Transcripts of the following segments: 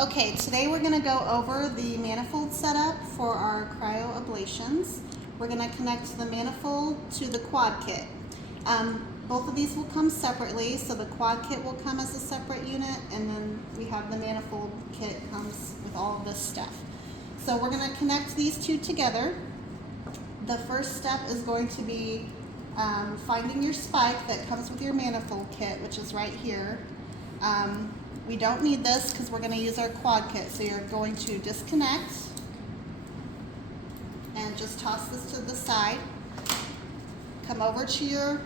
Okay, today we're going to go over the manifold setup for our cryoablations. We're going to connect the manifold to the quad kit. Both of these will come separately, so the quad kit will come as a separate unit, and then we have the manifold kit comes with all of this stuff. So we're going to connect these two together. The first step is going to be finding your spike that comes with your manifold kit, which is right here. We don't need this because we're going to use our quad kit. So you're going to disconnect and just toss this to the side. Come over to your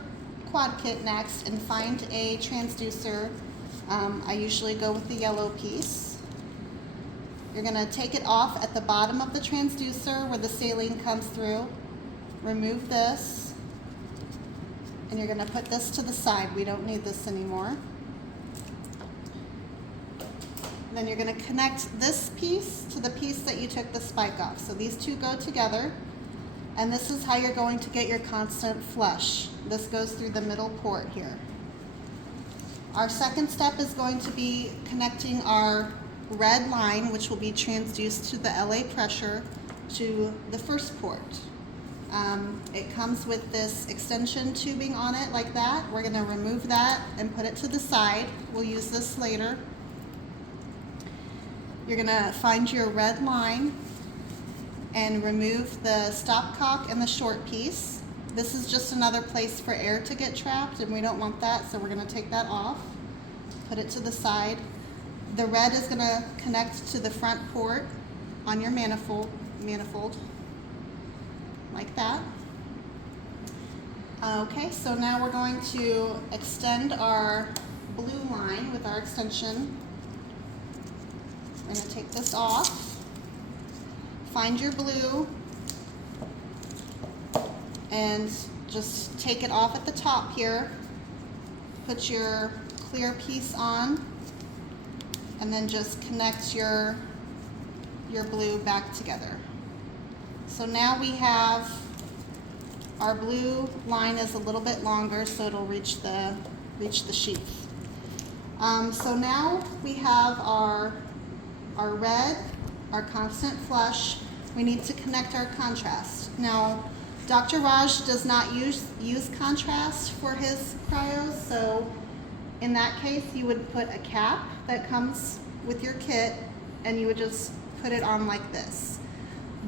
quad kit next and find a transducer. I usually go with the yellow piece. You're going to take it off at the bottom of the transducer where the saline comes through. Remove this, and you're going to put this to the side. We don't need this anymore. Then you're going to connect this piece to the piece that you took the spike off. So these two go together, and this is how you're going to get your constant flush. This goes through the middle port here. Our second step is going to be connecting our red line, which will be transduced to the LA pressure, to the first port. It comes with this extension tubing on it like that. We're going to remove that and put it to the side. We'll use this later. You're going to find your red line and remove the stopcock and the short piece. This is just another place for air to get trapped, and we don't want that, so we're going to take that off. Put it to the side. The red is going to connect to the front port on your manifold like that. Okay, so now we're going to extend our blue line with our extension. I'm going to take this off, find your blue, and just take it off at the top here. Put your clear piece on, and then just connect your blue back together. So now we have our blue line is a little bit longer, so it'll reach the sheath. So now we have our red, our constant flush. We need to connect our contrast. Now, Dr. Raj does not use contrast for his cryos, so in that case, you would put a cap that comes with your kit, and you would just put it on like this.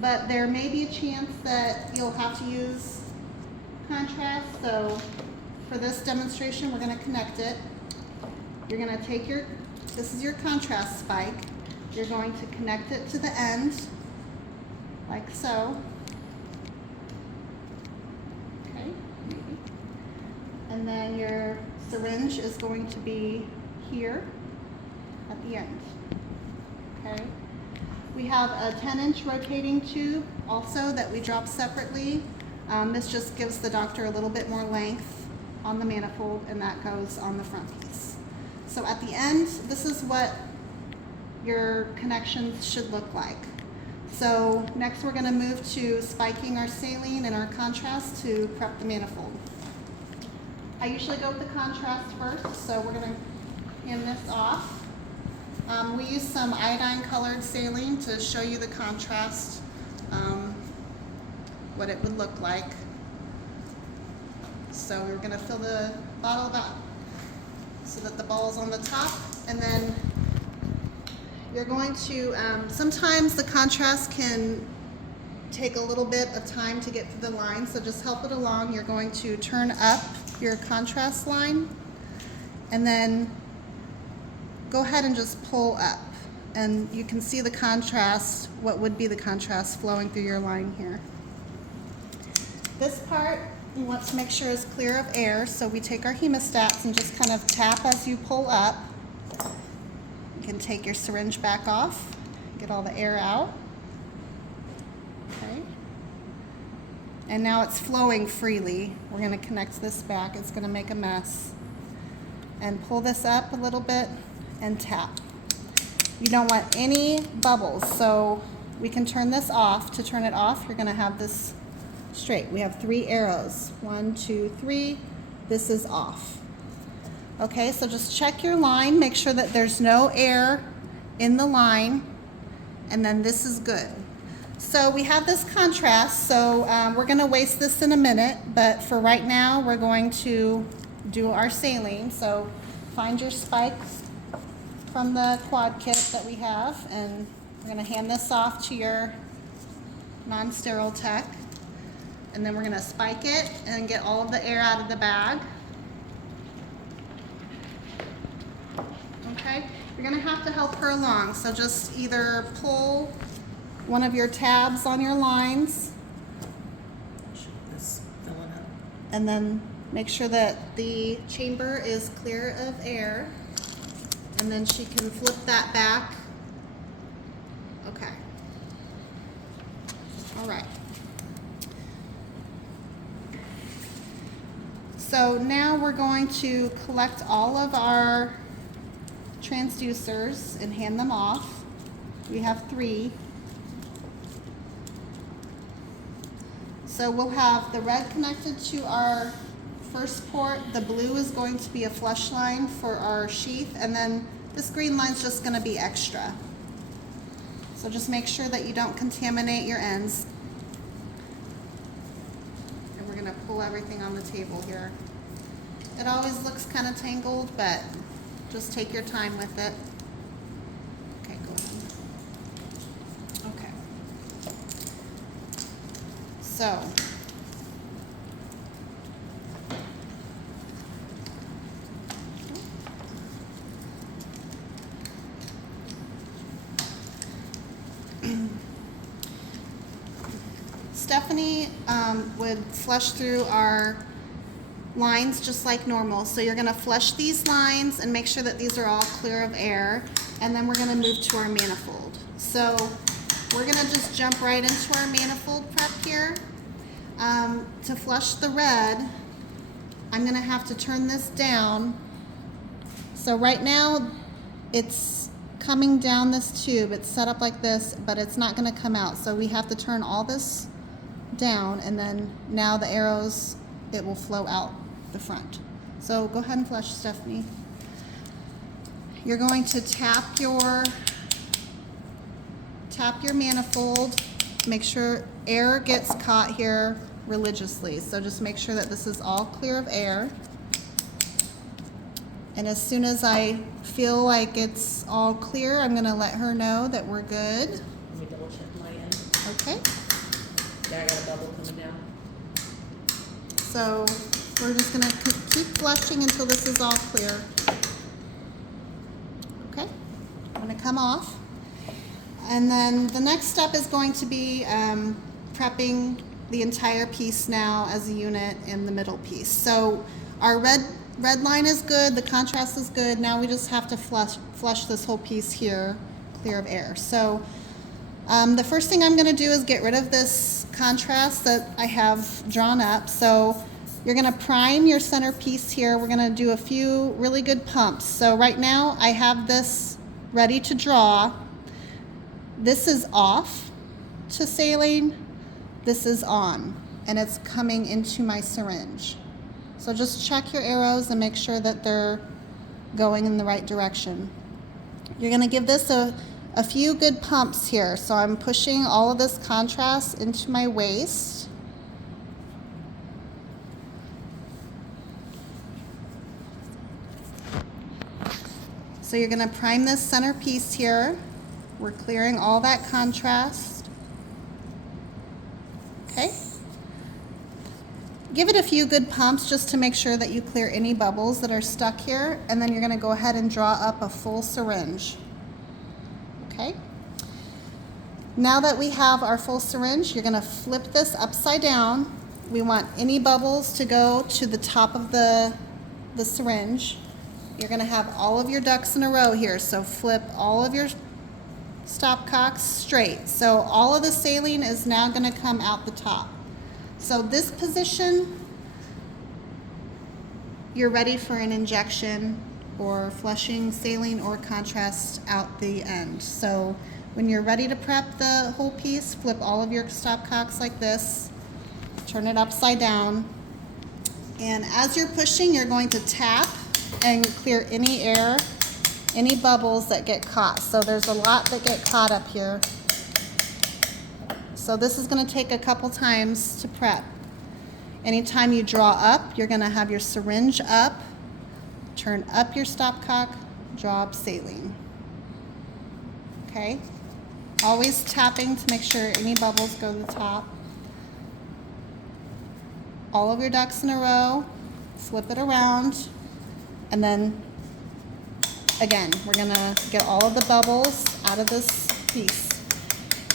But there may be a chance that you'll have to use contrast, so for this demonstration, we're going to connect it. You're going to take this is your contrast spike. You're going to connect it to the end, like so. Okay, maybe. And then your syringe is going to be here at the end. Okay. We have a 10-inch rotating tube also that we drop separately. This just gives the doctor a little bit more length on the manifold, and that goes on the front piece. So at the end, this is what your connections should look like. So next we're going to move to spiking our saline and our contrast to prep the manifold. I usually go with the contrast first, so we're going to hand this off. We use some iodine colored saline to show you the contrast, what it would look like. So we're going to fill the bottle about so that the ball is on the top, and then you're going to, sometimes the contrast can take a little bit of time to get through the line, so just help it along. You're going to turn up your contrast line, and then go ahead and just pull up. And you can see the contrast, what would be the contrast flowing through your line here. This part you want to make sure is clear of air, so we take our hemostats and just kind of tap as you pull up. You can take your syringe back off, get all the air out. Okay. And now it's flowing freely. We're going to connect this back. It's going to make a mess. And pull this up a little bit and tap. You don't want any bubbles, so we can turn this off. To turn it off, you're going to have this straight. We have 3 arrows. 1, 2, 3. This is off. Okay, so just check your line, make sure that there's no air in the line, and then this is good. So we have this contrast, so we're going to waste this in a minute, but for right now we're going to do our saline. So find your spikes from the quad kit that we have, and we're going to hand this off to your non-sterile tech, and then we're going to spike it and get all of the air out of the bag. Okay, you're going to have to help her along, so just either pull one of your tabs on your lines, This filling up. and then make sure that the chamber is clear of air, and then she can flip that back. Okay. All right. So now we're going to collect all of our transducers and hand them off. We have 3. So we'll have the red connected to our first port, the blue is going to be a flush line for our sheath, and then this green line's just going to be extra. So just make sure that you don't contaminate your ends. And we're going to pull everything on the table here. It always looks kind of tangled, but just take your time with it. Okay, go ahead. Okay. So, Stephanie would flush through our lines just like normal. So you're going to flush these lines and make sure that these are all clear of air, and then we're going to move to our manifold. So we're going to just jump right into our manifold prep here. To flush the red, I'm going to have to turn this down. So right now it's coming down this tube. It's set up like this, but it's not going to come out. So we have to turn all this down, and then now the arrows, it will flow out the front. So go ahead and flush, Stephanie. You're going to tap your manifold. Make sure air gets caught here religiously. So just make sure that this is all clear of air. And as soon as I feel like it's all clear, I'm going to let her know that we're good. Let me double check my end. Okay. Yeah, I got a bubble coming down. So we're just going to keep flushing until this is all clear. Okay. I'm going to come off. And then the next step is going to be prepping the entire piece now as a unit in the middle piece. So our red line is good, the contrast is good. Now we just have to flush this whole piece here clear of air. So the first thing I'm going to do is get rid of this contrast that I have drawn up. So you're going to prime your center piece here. We're going to do a few really good pumps. So right now I have this ready to draw. This is off to saline. This is on, and it's coming into my syringe. So just check your arrows and make sure that they're going in the right direction. You're going to give this a few good pumps here. So I'm pushing all of this contrast into my waist. So you're going to prime this center piece here. We're clearing all that contrast. Okay. Give it a few good pumps just to make sure that you clear any bubbles that are stuck here, and then you're going to go ahead and draw up a full syringe. Okay. Now that we have our full syringe, you're going to flip this upside down. We want any bubbles to go to the top of the syringe. You're going to have all of your ducks in a row here, so flip all of your stopcocks straight. So all of the saline is now going to come out the top. So this position, you're ready for an injection or flushing saline or contrast out the end. So when you're ready to prep the whole piece, flip all of your stopcocks like this, turn it upside down, and as you're pushing, you're going to tap and clear any air any bubbles that get caught. So there's a lot that get caught up here. So this is going to take a couple times to prep. Anytime you draw up, you're going to have your syringe up, turn up your stopcock, draw up saline. Okay? Always tapping to make sure any bubbles go to the top. All of your ducks in a row, flip it around, and then again, we're gonna get all of the bubbles out of this piece.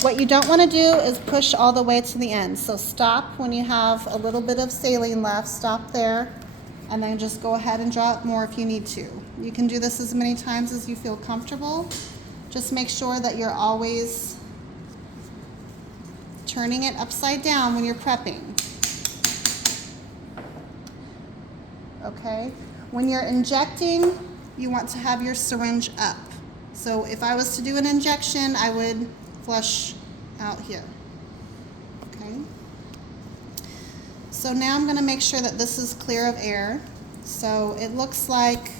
What you don't want to do is push all the way to the end. So stop when you have a little bit of saline left, stop there, and then just go ahead and draw up more if you need to. You can do this as many times as you feel comfortable. Just make sure that you're always turning it upside down when you're prepping. Okay? When you're injecting, you want to have your syringe up. So if I was to do an injection, I would flush out here. Okay? So now I'm going to make sure that this is clear of air. So it looks like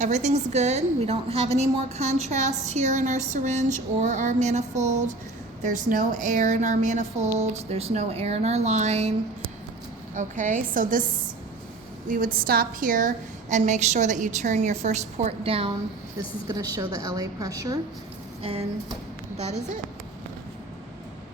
everything's good. We don't have any more contrast here in our syringe or our manifold. There's no air in our manifold. There's no air in our line. Okay, so this, we would stop here and make sure that you turn your first port down. This is going to show the LA pressure, and that is it.